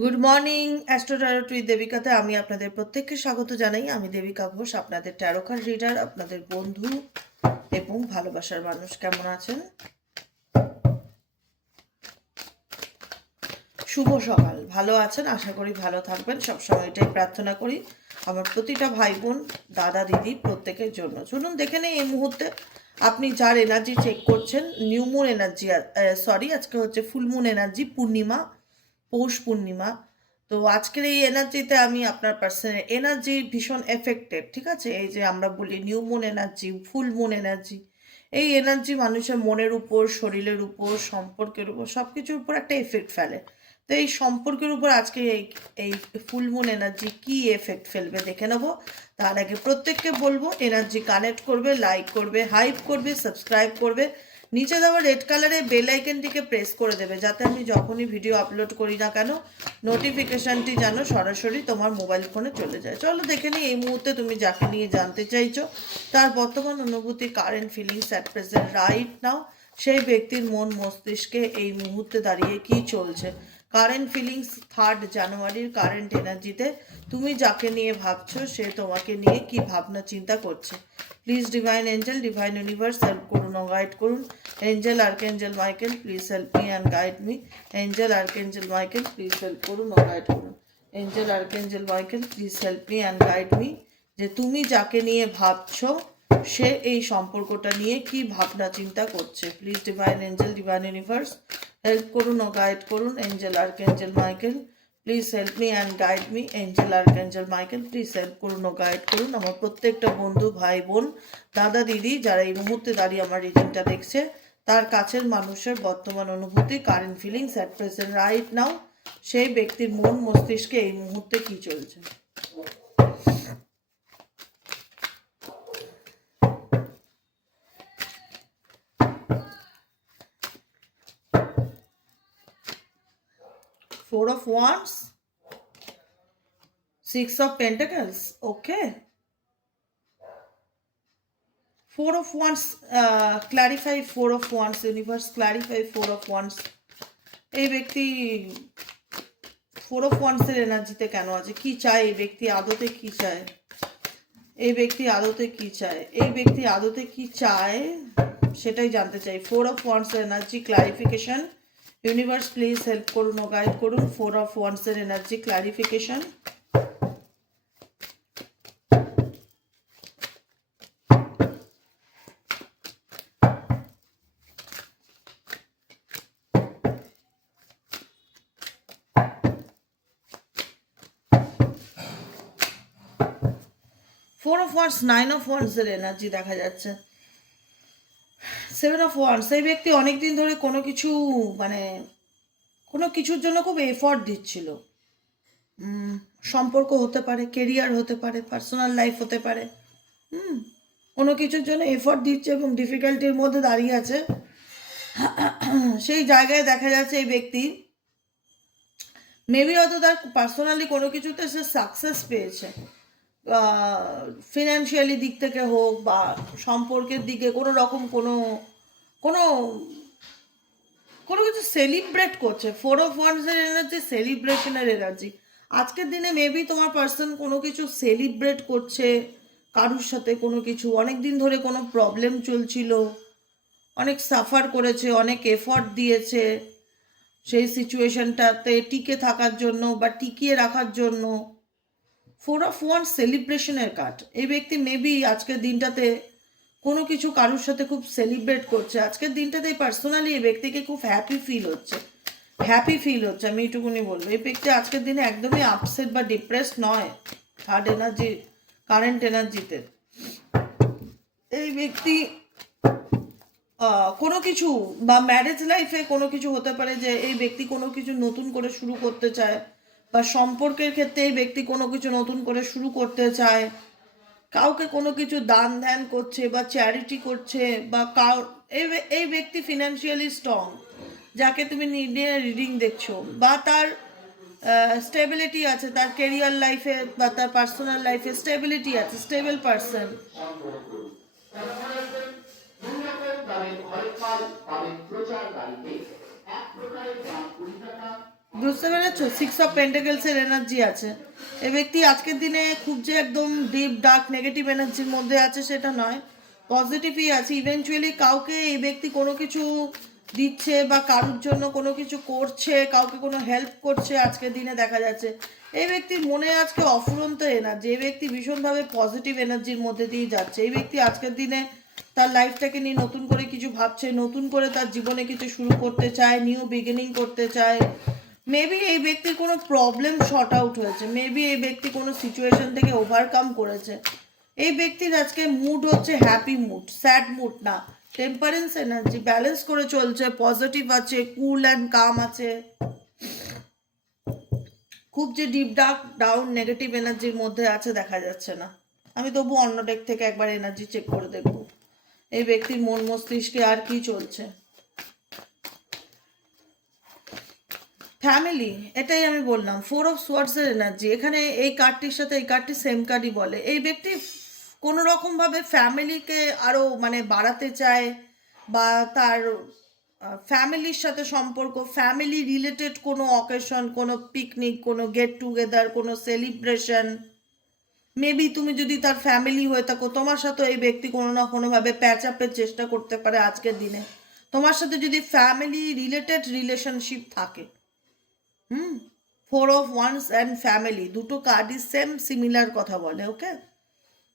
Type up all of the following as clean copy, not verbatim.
Good morning astro tarot with দেবিকাতে আমি আপনাদের প্রত্যেককে স্বাগত জানাই। আমি দেবিকা ঘোষ, আপনাদের ট্যারো কার্ড রিডার, আপনাদের বন্ধু এবং ভালোবাসার মানুষ। কেমন আছেন? শুভ সকাল। ভালো আছেন? আশা করি ভালো থাকবেন। সবসময় এটাই প্রার্থনা করি আমার প্রতিটা ভাই বোন, দাদা দিদি প্রত্যেকের জন্য। চলুন দেখে নেই এই মুহূর্তে আপনি যার এনার্জি চেক করছেন। নিউ মুন এনার্জি, আজকে হচ্ছে ফুল মুন এনার্জি, পূর্ণিমা, পৌষ পূর্ণিমা। তো আজকের এই এনার্জিতে আমি আপনার পার্সনের এনার্জি ভীষণ এফেক্টেড, ঠিক আছে? এই যে আমরা বলি new moon energy, full moon energy, এই এনার্জি মানুষের মনের উপর, শরীরের উপর, সম্পর্কের উপর, সব কিছুর উপর একটা এফেক্ট ফেলে। তো এই সম্পর্কের উপর আজকে এই ফুল মুন এনার্জি কি এফেক্ট ফেলবে দেখে নেবো। তার আগে প্রত্যেককে বলবো এনার্জি কানেক্ট করবে, লাইক করবে, হাইপ করবে, সাবস্ক্রাইব করবে, নিচে দেওয়া রেড কালারের বেল আইকনটিকে প্রেস করে দেবে, যাতে আমি যখনই ভিডিও আপলোড করি না কেন নোটিফিকেশনটি যেন সরাসরি তোমার মোবাইল ফোনে চলে যায়। চলো দেখে নিই এই মুহূর্তে তুমি যাকে নিয়ে জানতে চাইছো তার বর্তমান অনুভূতি, current feelings at present right now. সেই ব্যক্তির মন মস্তিষ্কে এই মুহূর্তে দাঁড়িয়ে কি চলছে। কারেন্ট ফিলিংস 3 জানুয়ারির কারেন্ট এনার্জিতে তুমি যাকে নিয়ে ভাবছো সে তোমাকে নিয়ে কি ভাবনা চিন্তা করছে। Please divine angel, divine universe help করুন ও গাইড করুন। Angel archangel Michael please help me and guide me. Angel archangel Michael please help করুন ও গাইড করুন। Angel archangel Michael please help me and guide me. যে তুমি যাকে নিয়ে ভাবছো সে এই সম্পর্কটা নিয়ে কি ভাবনা চিন্তা করছে। Please divine angel, divine universe help করুন ও গাইড করুন। Angel archangel Michael please help me and guide me. Angel archangel Michael please help করুন ও গাইড করুন। আমার প্রত্যেকটা বন্ধু, ভাই বোন, দাদা দিদি যারা এই মুহূর্তে দাঁড়িয়ে আমার রিডিংটা দেখছে, তার কাছের মানুষের বর্তমান অনুভূতি, current feelings at present right now, সেই ব্যক্তির মন মস্তিষ্কে এই মুহূর্তে কি চলছে। Four of Wands, Six of Pentacles, okay. Four of Wands, clarify Four of Wands, universe clarify Four of Wands. এই ব্যক্তি ফোর অফ ওয়ান্সের এনার্জিতে কেন আছে? কি চায় এই ব্যক্তি? আদতে কি চায় এই ব্যক্তি? আদতে কি চায় এই ব্যক্তি? আদতে কি চায় সেটাই জানতে চাই। ফোর অফ ওয়ান্সের energy clarification, universe please help করুন ও গাইড করুন। ফোর অফ ওয়ান্সের energy clarification. Four of wands, nine of ওয়ান্সের এনার্জি দেখা যাচ্ছে। সেভেন অফ ওয়ান্স, এই ব্যক্তি অনেকদিন ধরে কোনো কিছু মানে কোনো কিছুর জন্য খুব এফর্ট দিচ্ছিল। সম্পর্ক হতে পারে, কেরিয়ার হতে পারে, পার্সোনাল লাইফ হতে পারে। কোনো কিছুর জন্য এফর্ট দিচ্ছে এবং ডিফিকাল্টির মধ্যে দাঁড়িয়ে আছে। সেই জায়গায় দেখা যাচ্ছে এই ব্যক্তি মেবি হয়তো তার পার্সোনালি কোনো কিছুতে সে সাকসেস পেয়েছে, ফিনান্সিয়ালি দিক থেকে হোক বা সম্পর্কের দিকে কোনো রকম কোনো কোনো কোনো কিছু সেলিব্রেট করছে। ফোর অফ ওয়ান্সের এনার্জি সেলিব্রেশনের এনার্জি। আজকের দিনে মেবি তোমার পার্সন কোনো কিছু সেলিব্রেট করছে কারুর সাথে, কোনো কিছু অনেক দিন ধরে কোনো প্রবলেম চলছিল, অনেক সাফার করেছে, অনেক এফর্ট দিয়েছে সেই সিচুয়েশনটাতে টিকে থাকার জন্য বা টিকিয়ে রাখার জন্য। ফোর অফ ওয়ান সেলিব্রেশনের কার্ড। এই ব্যক্তি মেবি আজকের দিনটাতে কোনো কিছু কারুর সাথে খুব সেলিব্রেট করছে। আজকের দিনটাতে পার্সোনালি এই ব্যক্তিকে খুব হ্যাপি ফিল হচ্ছে, আমি এইটুকুনি বলবো। এই ব্যক্তি আজকের দিনে একদমই আপসেট বা ডিপ্রেস নয়। থার্ড এনার্জি, কারেন্ট এনার্জিতে এই ব্যক্তি কোনো কিছু বা ম্যারেজ লাইফে কোনো কিছু হতে পারে যে এই ব্যক্তি কোনো কিছু নতুন করে শুরু করতে চায়, বা সম্পর্কের ক্ষেত্রে এই ব্যক্তি কোনো কিছু নতুন করে শুরু করতে চায়, কাউকে কোনো কিছু দান ধ্যান করছে বা চ্যারিটি করছে, বা এই ব্যক্তি ফিনান্সিয়ালি স্ট্রং, যাকে তুমি নিয়ে রিডিং দেখছো, বা তার স্টেবিলিটি আছে, তার কেরিয়ার লাইফে বা তার পার্সোনাল লাইফে স্টেবিলিটি আছে, স্টেবল পার্সন। বুঝতে পেরেছো? 6 অফ পেন্টাকেলসের এনার্জি আছে। এই ব্যক্তি আজকের দিনে খুব যে একদম ডিপ ডার্ক নেগেটিভ এনার্জির মধ্যে আছে সেটা নয়, পজিটিভই আছে। ইভেনচুয়ালি কাউকে এই ব্যক্তি কোনো কিছু দিচ্ছে বা কারোর জন্য কোনো কিছু করছে, কাউকে কোনো হেল্প করছে আজকের দিনে দেখা যাচ্ছে। এই ব্যক্তির মনে আজকে অফুরন্ত এনার্জি। এই ব্যক্তি ভীষণভাবে পজিটিভ এনার্জির মধ্যে দিয়ে যাচ্ছে। এই ব্যক্তি আজকের দিনে তার লাইফটাকে নিয়ে নতুন করে কিছু ভাবছে, নতুন করে তার জীবনে কিছু শুরু করতে চায়, নিউ বিগিনিং করতে চায়। মেবি এই ব্যক্তির কোনো প্রবলেম শর্ট আউট হয়েছে, মেবি এই ব্যক্তি কোনো সিচুয়েশন থেকে ওভারকাম করেছে। এই ব্যক্তির আজকে মুড হচ্ছে হ্যাপি মুড, স্যাড মুড না, টেম্পারেন্স এনার্জি, ব্যালেন্স করে চলছে, পজিটিভ আছে, কুল অ্যান্ড কাম আছে। খুব যে ডিপ ডার্ক ডাউন নেগেটিভ এনার্জির মধ্যে আছে দেখা যাচ্ছে না। আমি তবু অন্য ডেক থেকে একবার এনার্জি চেক করে দেখব এই ব্যক্তির মন মস্তিষ্কে আর কি চলছে। ফ্যামিলি, এটাই আমি বললাম, 4 অফ সোয়ার্ডসের এনার্জি। এখানে এই কার্ডটির সাথে এই কার্ডটি সেম কার্ডই বলে। এই ব্যক্তি কোনো রকমভাবে ফ্যামিলিকে আরও মানে বাড়াতে চায়, বা তার ফ্যামিলির সাথে সম্পর্ক, ফ্যামিলি রিলেটেড কোনো অকেশন, কোনো পিকনিক, কোনো গেট টুগেদার, কোনো সেলিব্রেশন, মেবি তুমি যদি তার ফ্যামিলি হয়ে থাকো, তোমার সাথে এই ব্যক্তি কোনো না কোনোভাবে প্যাচ আপের চেষ্টা করতে পারে আজকের দিনে। তোমার সাথে যদি ফ্যামিলি রিলেটেড রিলেশনশিপ থাকে, 4 অফ ওয়ান্স অ্যান্ড ফ্যামিলি, দুটো কার্ডই সেম সিমিলার কথা বলে। ওকে,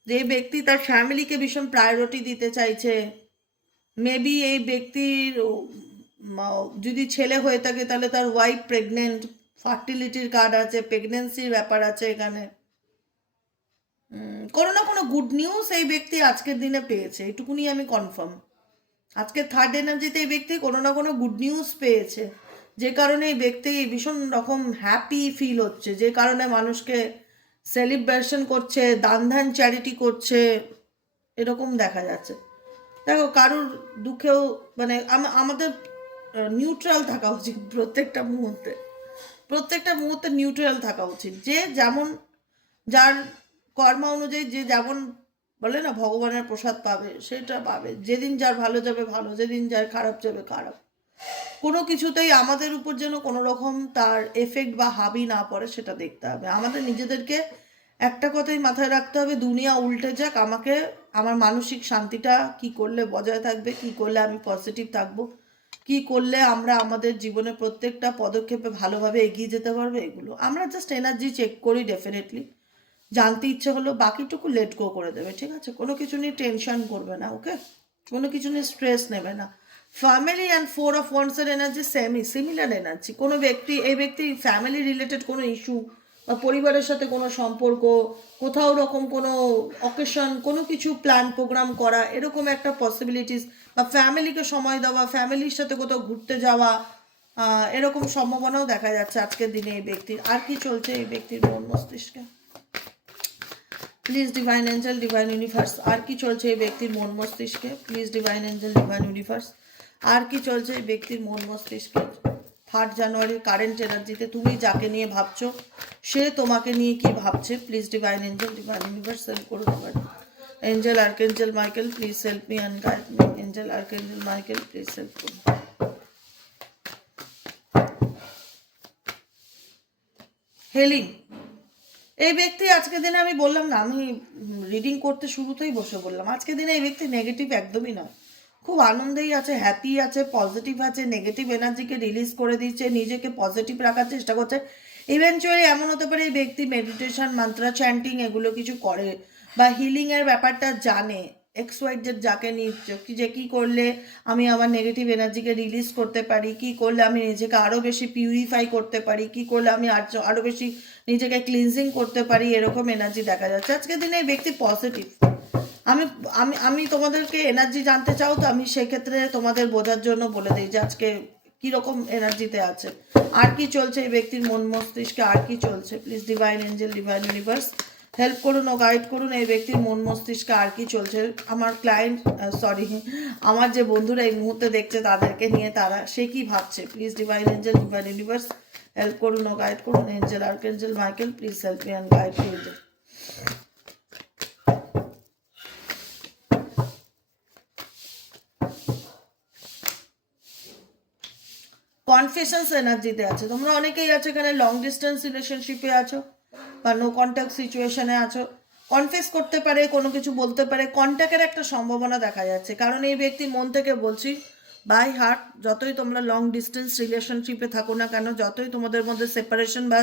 যে ব্যক্তি তার ফ্যামিলিকে ভীষণ প্রায়োরিটি দিতে চাইছে। মেবি এই ব্যক্তির যদি ছেলে হয়ে থাকে তাহলে তার ওয়াইফ প্রেগনেন্ট, ফার্টিলিটির কার্ড আছে, প্রেগনেন্সির ব্যাপার আছে এখানে। কোনো না কোনো গুড নিউজ এই ব্যক্তি আজকের দিনে পেয়েছে, এটুকুনি আমি কনফার্ম। আজকে থার্ড এনার্জিতে এই ব্যক্তি কোনো না কোনো গুড নিউজ পেয়েছে, যে কারণে এই ব্যক্তি ভীষণ রকম হ্যাপি ফিল হচ্ছে, যে কারণে মানুষকে সেলিব্রেশন করছে, দান ধ্যান চ্যারিটি করছে, এরকম দেখা যাচ্ছে। দেখো, কারুর দুঃখেও মানে আমাদের নিউট্রাল থাকা উচিত প্রত্যেকটা মুহূর্তে নিউট্রাল থাকা উচিত। যে যেমন, যার কর্মা অনুযায়ী যে যেমন বলে না ভগবানের প্রসাদ পাবে সেটা পাবে। যেদিন যার ভালো যাবে ভালো, যেদিন যার খারাপ যাবে খারাপ। কোনো কিছুতেই আমাদের উপর যেন কোনো রকম তার এফেক্ট বা হাবি না পড়ে সেটা দেখতে হবে। আমাদের নিজেদেরকে একটা কথাই মাথায় রাখতে হবে, দুনিয়া উল্টে যাক, আমাকে আমার মানসিক শান্তিটা কি করলে বজায় থাকবে, কি করলে আমি পজিটিভ থাকবো, কি করলে আমরা আমাদের জীবনে প্রত্যেকটা পদক্ষেপে ভালোভাবে এগিয়ে যেতে পারবো, এগুলো আমরা জাস্ট এনার্জি চেক করি। ডেফিনেটলি জানতে ইচ্ছে হলো, বাকিটুকু লেট গো করে দেবে, ঠিক আছে? কোনো কিছু নিয়ে টেনশন করবে না। ওকে, কোনো কিছু নিয়ে স্ট্রেস নেবে না। ফ্যামিলি অ্যান্ড 4 অফ ওয়ান্সের এনার্জি সিমিলার এনার্জি। কোনো ব্যক্তি, এই ব্যক্তি ফ্যামিলি রিলেটেড কোনো ইস্যু বা পরিবারের সাথে কোনো সম্পর্ক, কোথাও রকম কোনো অকেশন, কোনো কিছু প্ল্যান প্রোগ্রাম করা, এরকম একটা পসিবিলিটিস, বা ফ্যামিলিকে সময় দেওয়া, ফ্যামিলির সাথে কোথাও ঘুরতে যাওয়া, এরকম সম্ভাবনাও দেখা যাচ্ছে আজকের দিনে এই ব্যক্তির। আর কি চলছে এই ব্যক্তির মন মস্তিষ্কে? Please divine angel, divine universe, আর কি চলছে এই ব্যক্তির মন মস্তিষ্কে? Please divine angel, divine universe, আর কি চলছে এই ব্যক্তির মন মস্তিষ্কে? 3 জানুয়ারির কারেন্ট এনার্জিতে তুমি যাকে নিয়ে ভাবছো সে তোমাকে নিয়ে কি ভাবছে? Please divine angel, divine universe help করুন এবার। Angel archangel Michael, please help me and guide me. Angel archangel Michael, please help করুন। হেলিং, এই ব্যক্তি আজকের দিনে, আমি বললাম না, আমি রিডিং করতে শুরুতেই বসে বললাম, আজকের দিনে এই ব্যক্তি নেগেটিভ একদমই নয়, খুব আনন্দেই আছে, হ্যাপি আছে, পজিটিভ আছে, নেগেটিভ এনার্জিকে রিলিজ করে দিচ্ছে, নিজেকে পজিটিভ রাখার চেষ্টা করছে। ইভেনচুয়ালি এমন হতে পারে এই ব্যক্তি মেডিটেশন, মান্ত্রা চ্যান্টিং এগুলো কিছু করে, বা হিলিংয়ের ব্যাপারটা জানে। XYZ যাকে নিচ্ছে, যে কী করলে আমি আমার নেগেটিভ এনার্জিকে রিলিজ করতে পারি, কি করলে আমি নিজেকে আরও বেশি পিউরিফাই করতে পারি, কি করলে আমি আরও বেশি নিজেকে ক্লিনজিং করতে পারি, এরকম এনার্জি দেখা যাচ্ছে আজকের দিনে এই ব্যক্তি পজিটিভ। আমি আমি আমি তোমাদেরকে এনার্জি জানতে চাও তো আমি সেক্ষেত্রে তোমাদের বোঝার জন্য বলে দিই যে আজকে কীরকম এনার্জিতে আছে, আর কি চলছে এই ব্যক্তির মন মস্তিষ্কে, আর কি চলছে। Please divine angel, divine universe help করুন ও গাইড করুন এই ব্যক্তির মন মস্তিষ্কে আর কি চলছে। আমার ক্লায়েন্ট, সরি, আমার যে বন্ধুরা এই মুহূর্তে দেখছে তাদেরকে নিয়ে, তারা সে কি ভাবছে। Please divine angel, divine universe help করুন ও গাইড করুন। Angel archangel Michael, please help me and guide me. Confessions এনার্জিতে আছে। তোমরা অনেকেই আছো এখানে লং ডিস্টেন্স রিলেশনশিপে আছো বা নো কন্ট্যাক্ট সিচুয়েশনে আছো। কনফেস করতে পারে, কোনো কিছু বলতে পারে, কন্ট্যাক্টের একটা সম্ভাবনা দেখা যাচ্ছে। কারণ এই ব্যক্তি মন থেকে বলছি বাই হার্ট, যতই তোমরা লং ডিস্টেন্স রিলেশনশিপে থাকো না কেন, যতই তোমাদের মধ্যে সেপারেশন বা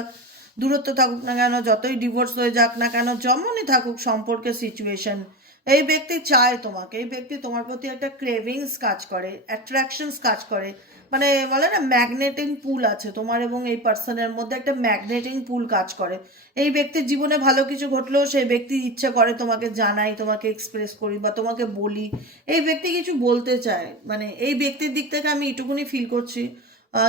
দূরত্ব থাকুক না কেন, যতই ডিভোর্স হয়ে যাক না কেন, যেমনই থাকুক সম্পর্কের সিচুয়েশন, এই ব্যক্তি চায় তোমাকে, এই ব্যক্তি তোমার প্রতি একটা ক্রেভিংস কাজ করে, অ্যাট্রাকশনস কাজ করে। মানে বলে না ম্যাগনেটিং পুল আছে তোমার এবং এই পার্সনের মধ্যে, একটা ম্যাগনেটিং পুল কাজ করে। এই ব্যক্তির জীবনে ভালো কিছু ঘটলেও সেই ব্যক্তি ইচ্ছে করে তোমাকে জানাই, তোমাকে এক্সপ্রেস করি বা তোমাকে বলি। এই ব্যক্তি কিছু বলতে চায়, মানে এই ব্যক্তির দিক থেকে আমি এটুকুনি ফিল করছি।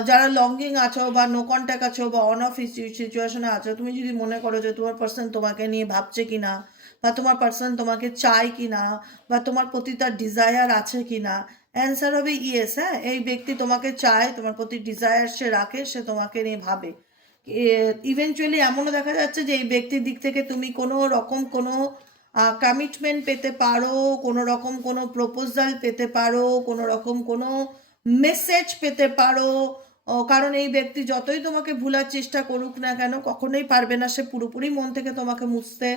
যারা লঙ্গিং আছো বা নো কন্ট্যাক্ট আছো বা অন অফ সিচুয়েশনে আছো, তুমি যদি মনে করো যে তোমার পার্সন তোমাকে নিয়ে ভাবছে কিনা, বা তোমার পার্সন তোমাকে চায় কিনা, বা তোমার প্রতি তার ডিজায়ার আছে কিনা, অ্যান্সার হবে ইয়েস। হ্যাঁ, এই ব্যক্তি তোমাকে চায়, তোমার প্রতি ডিজায়ার সে রাখে, সে তোমাকে নিয়ে ভাবে। ইভেনচুয়ালি এমনও দেখা যাচ্ছে যে এই ব্যক্তির দিক থেকে তুমি কোনো রকম কোনো কমিটমেন্ট পেতে পারো, কোনো রকম কোনো প্রপোজাল পেতে পারো, কোনো রকম কোনো মেসেজ পেতে পারো। কারণ এই ব্যক্তি যতই তোমাকে ভুলার চেষ্টা করুক না কেন, কখনোই পারবে না সে পুরোপুরি মন থেকে তোমাকে মুছতে।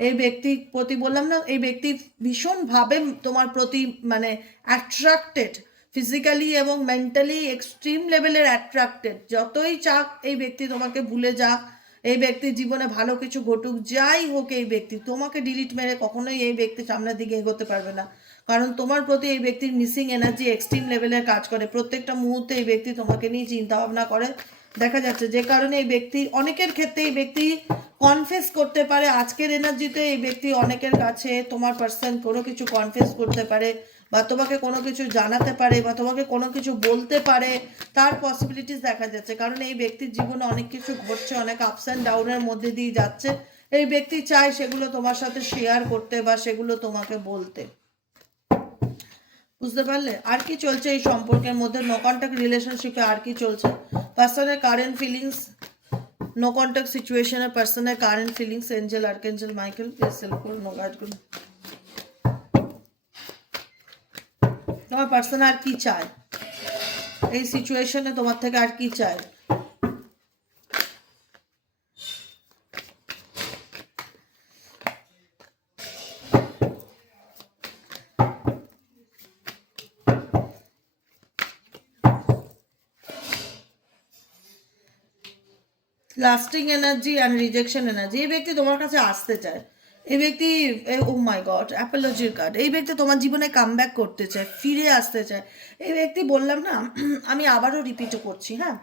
এই ব্যক্তির প্রতি বললাম না, এই ব্যক্তি ভীষণভাবে তোমার প্রতি মানে অ্যাট্রাক্টেড, ফিজিক্যালি এবং মেন্টালি এক্সট্রিম লেভেলের অ্যাট্রাক্টেড। যতই চাক এই ব্যক্তি তোমাকে ভুলে যাক, এই ব্যক্তির জীবনে ভালো কিছু ঘটুক, যাই হোক, এই ব্যক্তি তোমাকে ডিলিট মেরে কখনোই এই ব্যক্তি সামনের দিকে এগোতে পারবে না। কারণ তোমার প্রতি এই ব্যক্তির মিসিং এনার্জি এক্সট্রিম লেভেলের কাজ করে। প্রত্যেকটা মুহূর্তে এই ব্যক্তি তোমাকে নিয়ে চিন্তা ভাবনা করে দেখা যাচ্ছে, যে কারণে এই ব্যক্তি অনেকের ক্ষেত্রে এই ব্যক্তি কনফেস করতে পারে। আজকের এনার্জিতে এই ব্যক্তি অনেকের কাছে তোমার পার্সন কোনো কিছু কনফেস করতে পারে, বা তোমাকে কোনো কিছু জানাতে পারে, বা তোমাকে কোনো কিছু বলতে পারে, তার পসিবিলিটিস দেখা যাচ্ছে। কারণ এই ব্যক্তির জীবনে অনেক কিছু ঘটছে, অনেক আপস অ্যান্ড ডাউনের মধ্যে দিয়ে যাচ্ছে। এই ব্যক্তি চায় সেগুলো তোমার সাথে শেয়ার করতে বা সেগুলো তোমাকে বলতে। বুঝতে পারলে? আর কি চলছে এই সম্পর্কের মধ্যে? নো কন্ট্যাক্ট রিলেশনশিপে আর কি চলছে? পার্সনের কারেন্ট ফিলিংস, নো কন্ট্যাক্ট সিচুয়েশনের পার্সনের current feelings, Angel archangel Michael please help করুন, নো গাইড করুন। তোমার পার্সন আর কি চায় এই সিচুয়েশনে, তোমার থেকে আর কি চায়? Lasting energy and rejection energy. এই ব্যক্তি তোমার কাছে আসতে চায়, এই ব্যক্তি, ও মাই গড, অ্যাপোলজির কার্ড। এই ব্যক্তি তোমার জীবনে কামব্যাক করতে চায়, ফিরে আসতে চায়। এই ব্যক্তি বললাম না, আমি আবারও রিপিটও করছি, হ্যাঁ,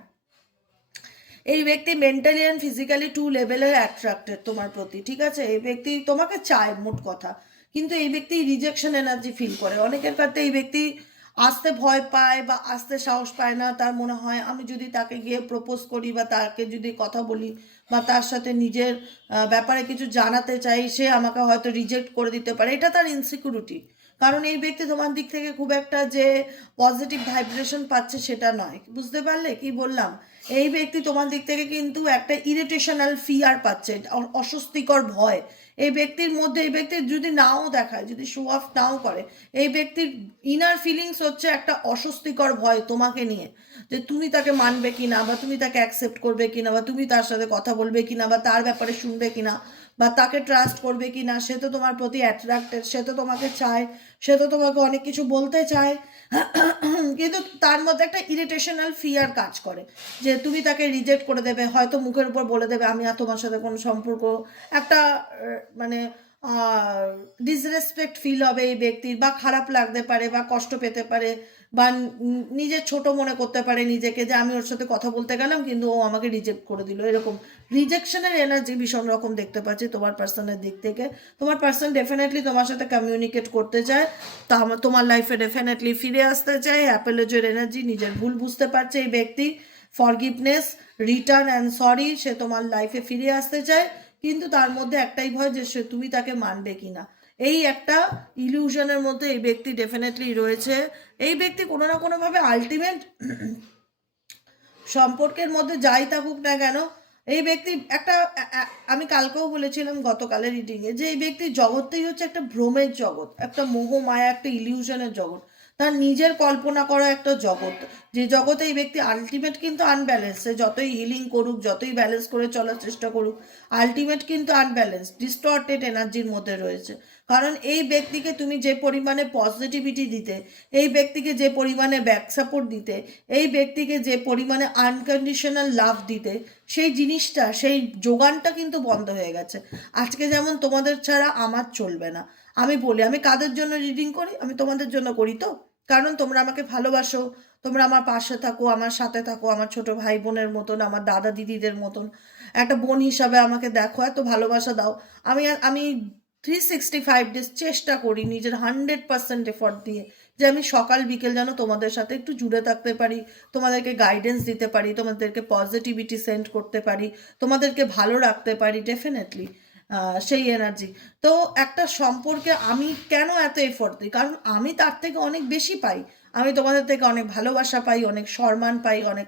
এই ব্যক্তি মেন্টালি অ্যান্ড ফিজিক্যালি টু লেভেলের অ্যাট্রাক্টেড তোমার প্রতি, ঠিক আছে? এই ব্যক্তি তোমাকে চায় মোট কথা, কিন্তু এই ব্যক্তি রিজেকশন এনার্জি ফিল করে। অনেকের কাছে এই ব্যক্তি আসতে ভয় পায় বা আসতে সাহস পায় না। তার মনে হয় আমি যদি তাকে গিয়ে প্রপোজ করি বা তাকে যদি কথা বলি বা তার সাথে নিজের ব্যাপারে কিছু জানাতে চাই, সে আমাকে হয়তো রিজেক্ট করে দিতে পারে। এটা তার ইনসিকিউরিটি। কারণ এই ব্যক্তি তোমার দিক থেকে খুব একটা যে পজিটিভ ভাইব্রেশন পাচ্ছে সেটা নয়। বুঝতে পারলে কি বললাম? এই ব্যক্তি তোমার দিক থেকে কিন্তু একটা ইরিটেশনাল ফিয়ার পাচ্ছে, অস্বস্তিকর ভয়। এই ব্যক্তির মধ্যে, এই ব্যক্তির যদি নাও দেখায়, যদি শো অফ নাও করে, এই ব্যক্তির ইনার ফিলিংস হচ্ছে একটা অস্বস্তিকর ভয় তোমাকে নিয়ে, যে তুমি তাকে মানবে কিনা, বা তুমি তাকে অ্যাকসেপ্ট করবে কিনা, বা তুমি তার সাথে কথা বলবে কিনা, বা তার ব্যাপারে শুনবে কিনা, বা তাকে ট্রাস্ট করবে কিনা। সে তো তোমার প্রতি অ্যাট্রাক্টেড, সে তো তোমাকে চায়, সে তো তোমাকে অনেক কিছু বলতে চায়, কিন্তু তার মধ্যে একটা ইরিটেশনাল ফিয়ার কাজ করে যে তুমি তাকে রিজেক্ট করে দেবে, হয়তো মুখের উপর বলে দেবে আমি আর তোমার সাথে কোনো সম্পর্ক, একটা মানে ডিসরেসপেক্ট ফিল হবে এই ব্যক্তির, বা খারাপ লাগতে পারে, বা কষ্ট পেতে পারে, বা নিজের ছোট মনে করতে পারে নিজেকে, যে আমি ওর সাথে কথা বলতে গেলাম কিন্তু ও আমাকে রিজেক্ট করে দিল। এরকম রিজেকশনের এনার্জি ভীষণ রকম দেখতে পাচ্ছি তোমার পার্সনের দিক থেকে। তোমার পার্সন ডেফিনেটলি তোমার সাথে কমিউনিকেট করতে চায়, তোমার লাইফে ডেফিনেটলি ফিরে আসতে চায়। অ্যাপোলজির এনার্জি, নিজের ভুল বুঝতে পারছে এই ব্যক্তি, ফরগিভনেস, রিটার্ন অ্যান্ড সরি, সে তোমার লাইফে ফিরে আসতে চায়। কিন্তু তার মধ্যে একটাই ভয় যে সে তুমি তাকে মানবে কিনা, এই একটা ইলিউশনের মধ্যে এই ব্যক্তি ডেফিনেটলি রয়েছে। এই ব্যক্তি কোনো না কোনোভাবে আলটিমেট সম্পর্কের মধ্যে যাই থাকুক না কেন, এই ব্যক্তি একটা, আমি কালকেও বলেছিলাম গতকালের রিডিংয়ে, যে এই ব্যক্তির জগৎটাই হচ্ছে একটা ভ্রমের জগৎ, একটা মোহ মায়া, একটা ইলিউশনের জগৎ। তার নিজের কল্পনা করা একটা জগৎ, যে জগতে এই ব্যক্তি আলটিমেট কিন্তু আনব্যালেন্স। সে যতই হিলিং করুক, যতই ব্যালেন্স করে চলার চেষ্টা করুক, আলটিমেট কিন্তু আনব্যালেন্স, ডিস্টর্টেড এনার্জির মধ্যে রয়েছে। কারণ এই ব্যক্তিকে তুমি যে পরিমাণে পজিটিভিটি দিতে, এই ব্যক্তিকে যে পরিমাণে ব্যাক সাপোর্ট দিতে, এই ব্যক্তিকে যে পরিমাণে আনকন্ডিশনাল লাভ দিতে, সেই জিনিসটা, সেই যোগানটা কিন্তু বন্ধ হয়ে গেছে। আজকে যেমন তোমাদের ছাড়া আমার চলবে না। আমি বলি, আমি কাদের জন্য রিডিং করি? আমি তোমাদের জন্য করি তো, কারণ তোমরা আমাকে ভালোবাসো, তোমরা আমার পাশে থাকো, আমার সাথে থাকো, আমার ছোট ভাই বোনের মতন, আমার দাদা দিদিদের মতন একটা বোন হিসাবে আমাকে দেখো, এত ভালোবাসা দাও। আমি 365 ডেজ চেষ্টা করি নিজের 100% এফর্ট দিয়ে, যে আমি সকাল বিকেল যেন তোমাদের সাথে একটু জুড়ে থাকতে পারি, তোমাদেরকে গাইডেন্স দিতে পারি, তোমাদেরকে পজিটিভিটি সেন্ড করতে পারি, তোমাদেরকে ভালো রাখতে পারি। ডেফিনেটলি সেই এনার্জি। তো একটা সম্পর্কে আমি কেন এত এফোর্ট দিই? কারণ আমি তার থেকে অনেক বেশি পাই। আমি তোমাদের থেকে অনেক ভালোবাসা পাই, অনেক সম্মান পাই, অনেক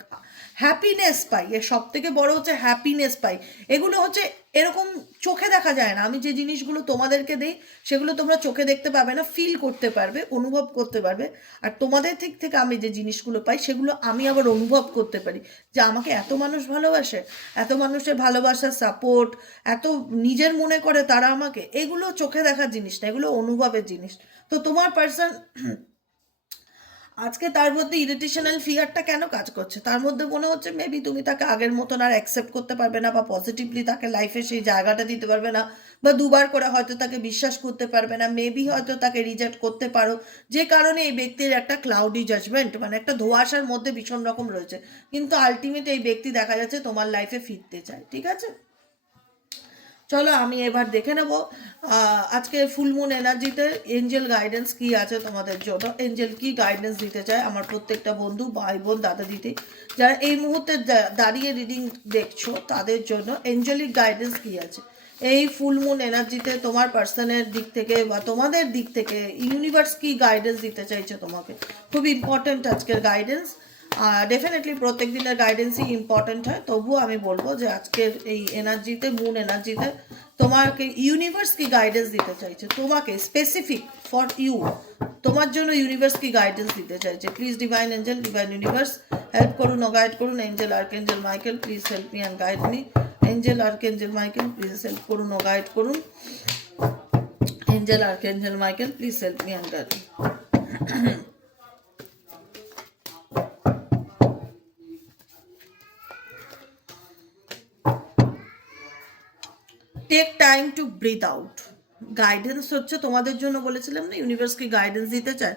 হ্যাপিনেস পাই। এর সব থেকে বড় হচ্ছে হ্যাপিনেস পাই। এগুলো হচ্ছে এরকম চোখে দেখা যায় না। আমি যে জিনিসগুলো তোমাদেরকে দিই, সেগুলো তোমরা চোখে দেখতে পাবে না, ফিল করতে পারবে, অনুভব করতে পারবে। আর তোমাদের দিক থেকে আমি যে জিনিসগুলো পাই, সেগুলো আমি আবার অনুভব করতে পারি, যে আমাকে এত মানুষ ভালোবাসে, এত মানুষের ভালোবাসা, সাপোর্ট, এত নিজের মনে করে তারা আমাকে। এগুলো চোখে দেখার জিনিস না, এগুলো অনুভবের জিনিস। তো তোমার পার্সন আজকে তার মধ্যে ইরিটেশনাল ফিয়ারটা কেন কাজ করছে? তার মধ্যে মনে হচ্ছে মেবি তুমি তাকে আগের মতন আর অ্যাকসেপ্ট করতে পারবে না, বা পজিটিভলি তাকে লাইফে সেই জায়গাটা দিতে পারবে না, বা দুবার করে হয়তো তাকে বিশ্বাস করতে পারবে না, মেবি হয়তো তাকে রিজেক্ট করতে পারো, যে কারণে এই ব্যক্তির একটা ক্লাউডি জাজমেন্ট, মানে একটা ধোঁয়াশার মধ্যে ভীষণ রকম রয়েছে। কিন্তু আলটিমেট এই ব্যক্তি দেখা যাচ্ছে তোমার লাইফে ফিরতে চায়। ঠিক আছে, চলো আমি এবার দেখে নেব আজকে ফুল মুন এনার্জিতে এঞ্জেল গাইডেন্স কি আছে তোমাদের জন্য। এঞ্জেল কি গাইডেন্স দিতে চায় আমার প্রত্যেকটা বন্ধু, ভাই বোন, দাদা দিদি, যারা এই মুহূর্তে দাঁড়িয়ে রিডিং দেখছো, তাদের জন্য এঞ্জেলিক গাইডেন্স কি আছে এই ফুল মুন এনার্জিতে? তোমার পার্সনের দিক থেকে বা তোমাদের দিক থেকে ইউনিভার্স কি গাইডেন্স দিতে চাইছে তোমাকে? খুব ইম্পর্টেন্ট আজকের গাইডেন্স। ডেফিনেটলি প্রত্যেক দিনের গাইডেন্সই ইম্পর্টেন্ট হয়, তবুও আমি বলবো যে আজকের এই এনার্জিতে, মুন এনার্জিতে তোমাকে ইউনিভার্স কি গাইডেন্স দিতে চাইছে তোমাকে, স্পেসিফিক ফর ইউ, তোমার জন্য ইউনিভার্স কি গাইডেন্স দিতে চাইছে? Please divine angel, divine universe help করুন ও গাইড করুন। Angel archangel Michael please help me and guide me. Angel archangel Michael please help করুন ও গাইড করুন। Angel archangel Michael please help me and guide me. Take time to breathe out. Guidance হচ্ছে তোমাদের জন্য, বলেছিলাম না universe কি guidance দিতে চায়।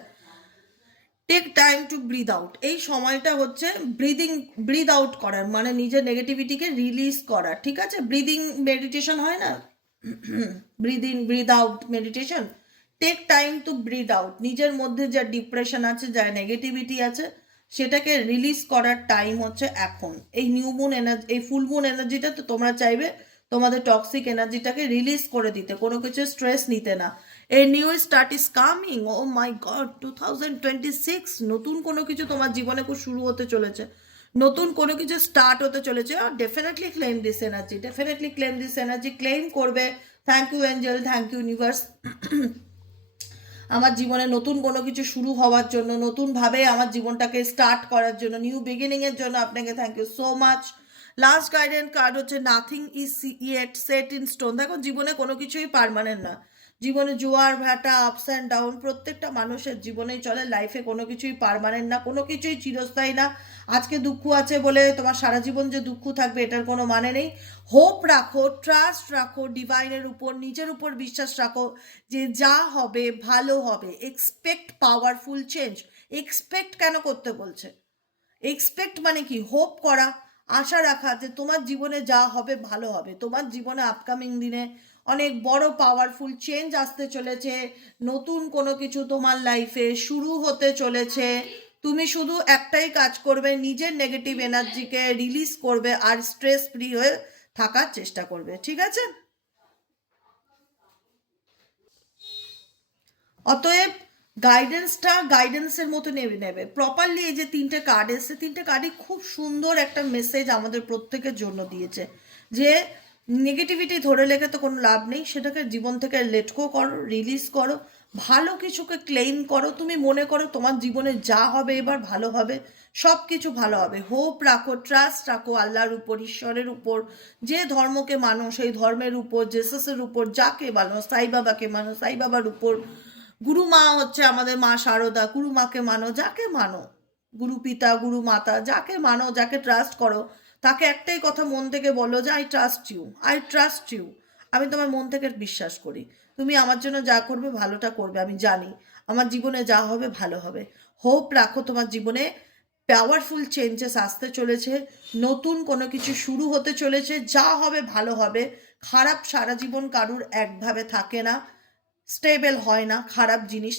Take time to breathe out. এই সময়টা হচ্ছে ব্রিথ আউট করার, মানে নিজের নেগেটিভিটিকে রিলিজ করার। ঠিক আছে, ব্রিদিং মেডিটেশন হয় না, breathe in breathe out meditation. Take time to breathe out. নিজের মধ্যে যা ডিপ্রেশন আছে, যা নেগেটিভিটি আছে, সেটাকে রিলিজ করার টাইম হচ্ছে এখন। এই নিউ মুন এনার্জি, এই ফুল মুন এনার্জিটা তো তোমরা চাইবে তোমাদের টক্সিক এনার্জিটাকে রিলিজ করে দিতে, কোনো কিছু স্ট্রেস নিতে না। A new start is coming. Oh my God, 2026 নতুন কোনো কিছু তোমার জীবনে খুব শুরু হতে চলেছে, নতুন কোনো কিছু স্টার্ট হতে চলেছে। Definitely claim this energy, definitely claim this energy, claim করবে। Thank you angel, thank you universe, আমার জীবনে নতুন কোনো কিছু শুরু হওয়ার জন্য, নতুনভাবে আমার জীবনটাকে স্টার্ট করার জন্য, নিউ বিগিনিংয়ের জন্য আপনাকে thank you so much. Last guidance card হচ্ছে nothing is yet set in stone. দেখো, জীবনে কোনো কিছুই পার্মানেন্ট না। জীবনে জোয়ার ভাটা, আপস অ্যান্ড ডাউন প্রত্যেকটা মানুষের জীবনেই চলে। লাইফে কোনো কিছুই পার্মানেন্ট না, কোনো কিছুই চিরস্থায়ী না। আজকে দুঃখ আছে বলে তোমার সারা জীবন যে দুঃখ থাকবে, এটার কোনো মানে নেই। হোপ রাখো, ট্রাস্ট রাখো ডিভাইনের উপর, নিজের উপর বিশ্বাস রাখো যে যা হবে ভালো হবে। Expect powerful change. এক্সপেক্ট কেন করতে বলছে? এক্সপেক্ট মানে কি? হোপ করা, আশা রাখা যে তোমার জীবনে যা হবে ভালো হবে। তোমার জীবনে আপকামিং দিনে অনেক বড় পাওয়ারফুল চেঞ্জ আসতে চলেছে, নতুন কোনো কিছু তোমার লাইফে শুরু হতে চলেছে। তুমি শুধু একটাই কাজ করবে, নিজের নেগেটিভ এনার্জিকে রিলিজ করবে আর স্ট্রেস ফ্রি হয়ে থাকার চেষ্টা করবে। ঠিক আছে, অতএব গাইডেন্সটা গাইডেন্সের মতো নেবে প্রপারলি। এই যে তিনটে কার্ড এসছে, তিনটে কার্ডই খুব সুন্দর একটা মেসেজ আমাদের প্রত্যেকের জন্য দিয়েছে, যে নেগেটিভিটি ধরে লেগে তো কোনো লাভ নেই, সেটাকে জীবন থেকে লেট গো করো, রিলিজ করো। ভালো কিছুকে ক্লেইম করো। তুমি মনে করো তোমার জীবনে যা হবে এবার ভালো হবে, সব কিছু ভালো হবে। হোপ রাখো, ট্রাস্ট রাখো আল্লাহর উপর, ঈশ্বরের উপর, যে ধর্মকে মানো সেই ধর্মের উপর, জেসাসের উপর, যাকে মানো, সাই বাবাকে মানো সাই বাবার উপর, গুরু মা হচ্ছে আমাদের মা শারদা, গুরু মাকে মানো, যাকে মানো, গুরু পিতা গুরু মাতা, যাকে মানো, যাকে ট্রাস্ট করো, তাকে একটাই কথা মন থেকে বলো যে I trust you, I trust you, আমি তোমার মন থেকে বিশ্বাস করি, তুমি আমার জন্য যা করবে ভালোটা করবে, আমি জানি আমার জীবনে যা হবে ভালো হবে। হোপ রাখো, তোমার জীবনে পাওয়ারফুল চেঞ্জেস আসতে চলেছে, নতুন কোনো কিছু শুরু হতে চলেছে, যা হবে ভালো হবে। খারাপ সারা জীবন কারুর একভাবে থাকে না, স্টেবল হয় না খারাপ জিনিস,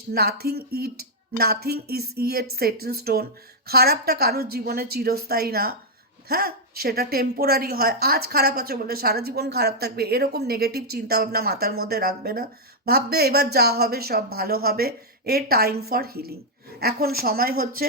nothing is yet set in stone. খারাপটা কারোর জীবনে চিরস্থায়ী না, হ্যাঁ, সেটা টেম্পোরারি হয়। আজ খারাপ আছে বলে সারা জীবন খারাপ থাকবে এরকম নেগেটিভ চিন্তা ভাবনা মাথার মধ্যে রাখবে না, ভাববে এবার যা হবে সব ভালো হবে। এ টাইম ফর হিলিং, এখন সময় হচ্ছে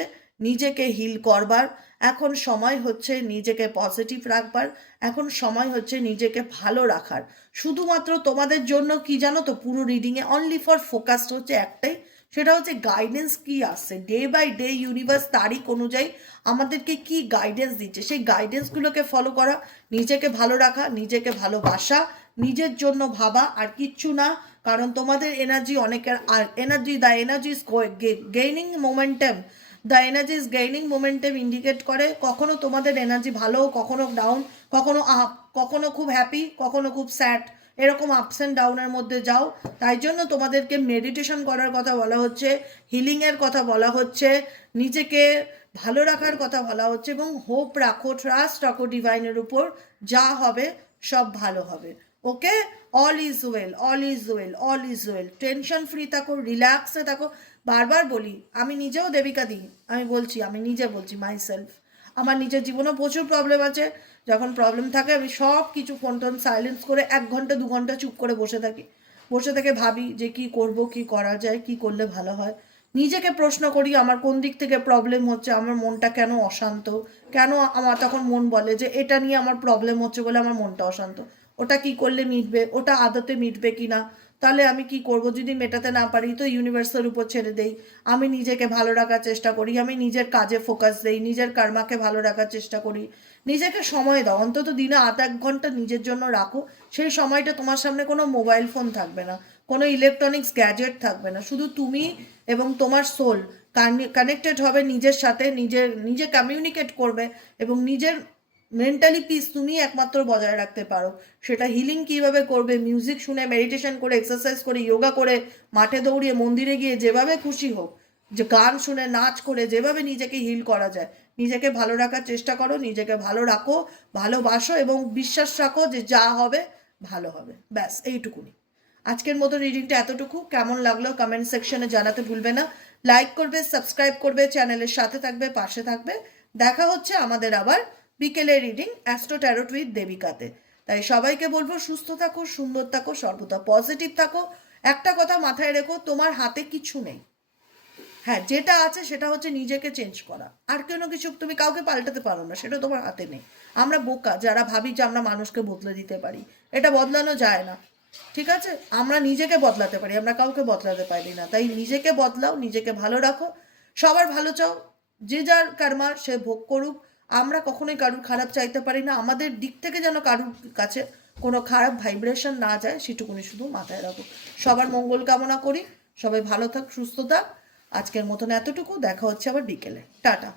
নিজেকে হিল করবার, এখন সময় হচ্ছে নিজেকে পজিটিভ রাখবার, এখন সময় হচ্ছে নিজেকে ভালো রাখার। শুধুমাত্র তোমাদের জন্য কি জানো তো, পুরো রিডিংয়ে অনলি ফর ফোকাসড হচ্ছে একটাই, সেটা হচ্ছে গাইডেন্স কি আসছে ডে বাই ডে, ইউনিভার্স তারিখ অনুযায়ী আমাদেরকে কি গাইডেন্স দিচ্ছে, সেই গাইডেন্সগুলোকে ফলো করা, নিজেকে ভালো রাখা, নিজেকে ভালোবাসা, নিজের জন্য ভাবা, আর কিচ্ছু না। কারণ তোমাদের এনার্জি অনেকের, আর energy, the energy is gaining momentum, the energy is gaining momentum indicate করে কখনো তোমাদের এনার্জি ভালো, কখনো ডাউন, কখনো আপ, কখনো খুব হ্যাপি, কখনো খুব স্যাড, এরকম আপস অ্যান্ড ডাউনের মধ্যে যাও। তাই জন্য তোমাদেরকে মেডিটেশন করার কথা বলা হচ্ছে, হিলিংয়ের কথা বলা হচ্ছে, নিজেকে ভালো রাখার কথা বলা হচ্ছে, এবং হোপ রাখো, ট্রাস্ট রাখো ডিভাইনের উপর, যা হবে সব ভালো হবে। Okay, all is well, all is well, all is well. Tension free থাকো, রিল্যাক্সে থাকো। বারবার বলি, আমি নিজেও দেবিকা দিই, আমি বলছি, আমি নিজে বলছি মাইসেলফ, আমার নিজের জীবনেও প্রচুর প্রবলেম আছে। যখন প্রবলেম থাকে আমি সব কিছু ফোন টোন সাইলেন্স করে 1 ঘন্টা 2 ঘন্টা চুপ করে বসে থাকি, বসে থেকে ভাবি যে কি করব, কি করা যায়, কি করলে ভালো হয়। নিজেকে প্রশ্ন করি আমার কোন দিক থেকে প্রবলেম হচ্ছে, আমার মনটা কেন অশান্ত, কেন আমার, তখন মন বলে যে এটা নিয়ে আমার প্রবলেম হচ্ছে বলে আমার মনটা অশান্ত, ওটা কি করলে মিটবে, ওটা আদতে মিটবে কি না, তাহলে আমি কি করব, যদি মেটাতে না পারি তো ইউনিভার্সের উপর ছেড়ে দেই। আমি নিজেকে ভালো রাখার চেষ্টা করি, আমি নিজের কাজে ফোকাস দেই, নিজের কর্মাকে ভালো রাখার চেষ্টা করি। নিজেকে সময় দাও, অন্তত দিনে 1/2 ঘন্টা নিজের জন্য রাখো। সেই সময়টা তোমার সামনে কোনো মোবাইল ফোন থাকবে না, কোনো ইলেকট্রনিক্স গ্যাজেট থাকবে না, শুধু তুমি এবং তোমার সোল কানেক্টেড হবে নিজের সাথে, নিজে কমিউনিকেট করবে, এবং নিজের মেন্টালি পিস তুমি একমাত্র বজায় রাখতে পারো। সেটা হিলিং কিভাবে করবে, মিউজিক শুনে, মেডিটেশন করে, এক্সারসাইজ করে, যোগা করে, মাঠে দৌড়িয়ে, মন্দিরে গিয়ে, যেভাবে খুশি হোক, যে গান শুনে, নাচ করে, যেভাবে নিজেকে হিল করা যায়, নিজেকে ভালো রাখার চেষ্টা করো, নিজেকে ভালো রাখো, ভালোবাসো, এবং বিশ্বাস রাখো যে যা হবে ভালো হবে। ব্যাস এইটুকুনি। আজকের মতো রিডিংটা এতটুকু। কেমন লাগলো কমেন্ট সেকশনে জানাতে ভুলবে না। লাইক করবে, সাবস্ক্রাইব করবে, চ্যানেলের সাথে থাকবে, পাশে থাকবে। দেখা হচ্ছে আমাদের আবার বিকেলের রিডিং অ্যাস্ট্রো ট্যারোট উইথ দেবিকাতে। তাই সবাইকে বলবো সুস্থ থাকো, সুন্দর থাকো, সর্বদা পজিটিভ থাকো। একটা কথা মাথায় রেখো, তোমার হাতে কিছু নেই। হ্যাঁ, যেটা আছে সেটা হচ্ছে নিজেকে চেঞ্জ করা, আর কোনো কিছু তুমি কাউকে পাল্টাতে পারো না, সেটা তোমার হাতে নেই। আমরা বোকা যারা ভাবি যে আমরা মানুষকে বদলে দিতে পারি, এটা বদলানো যায় না। ঠিক আছে, আমরা নিজেকে বদলাতে পারি, আমরা কাউকে বদলাতে পারি না। তাই নিজেকে বদলাও, নিজেকে ভালো রাখো, সবার ভালো চাও, যে যার কর্মা সে ভোগ করুক। আমরা কখনোই কারুর খারাপ চাইতে পারি না, আমাদের দিক থেকে যেন কারুর কাছে কোনো খারাপ ভাইব্রেশন না যায়, সেটুকুনি শুধু মাথায় রাখো। সবার মঙ্গল কামনা করি, সবাই ভালো থাক, সুস্থ থাক। আজকের মতন এতটুকু, দেখা হচ্ছে আবার বিকেলে। টাটা।